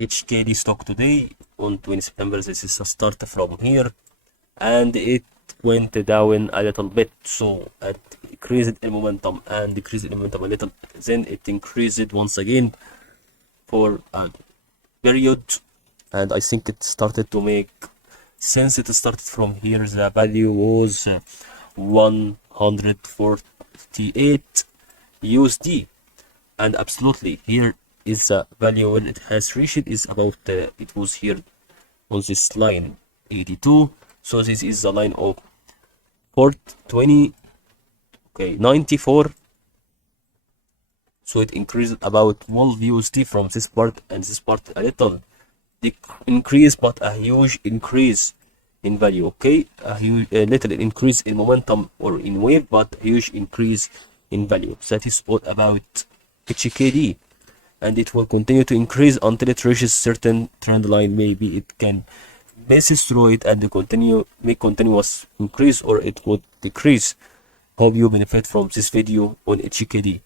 HKD stock today on 20 September. This is a start from here, and it went down a little bit, so it increased in momentum and decreased in momentum a little, then it increased once again for a period, and I think it started to make sense. It started from here. The value was 148 USD, and absolutely here is the value when it has reached is about it was here on this line 82. So this is the line of 420, okay, 94. So it increased about 12 USD from this part, and this part a little increase, but a huge increase in value. Okay, a little increase in momentum or in wave, but a huge increase in value. That is all about HKD, and it will continue to increase until it reaches certain trend line. Maybe it can passes through it and make continuous increase, or it would decrease. Hope you benefit from this video on HKD.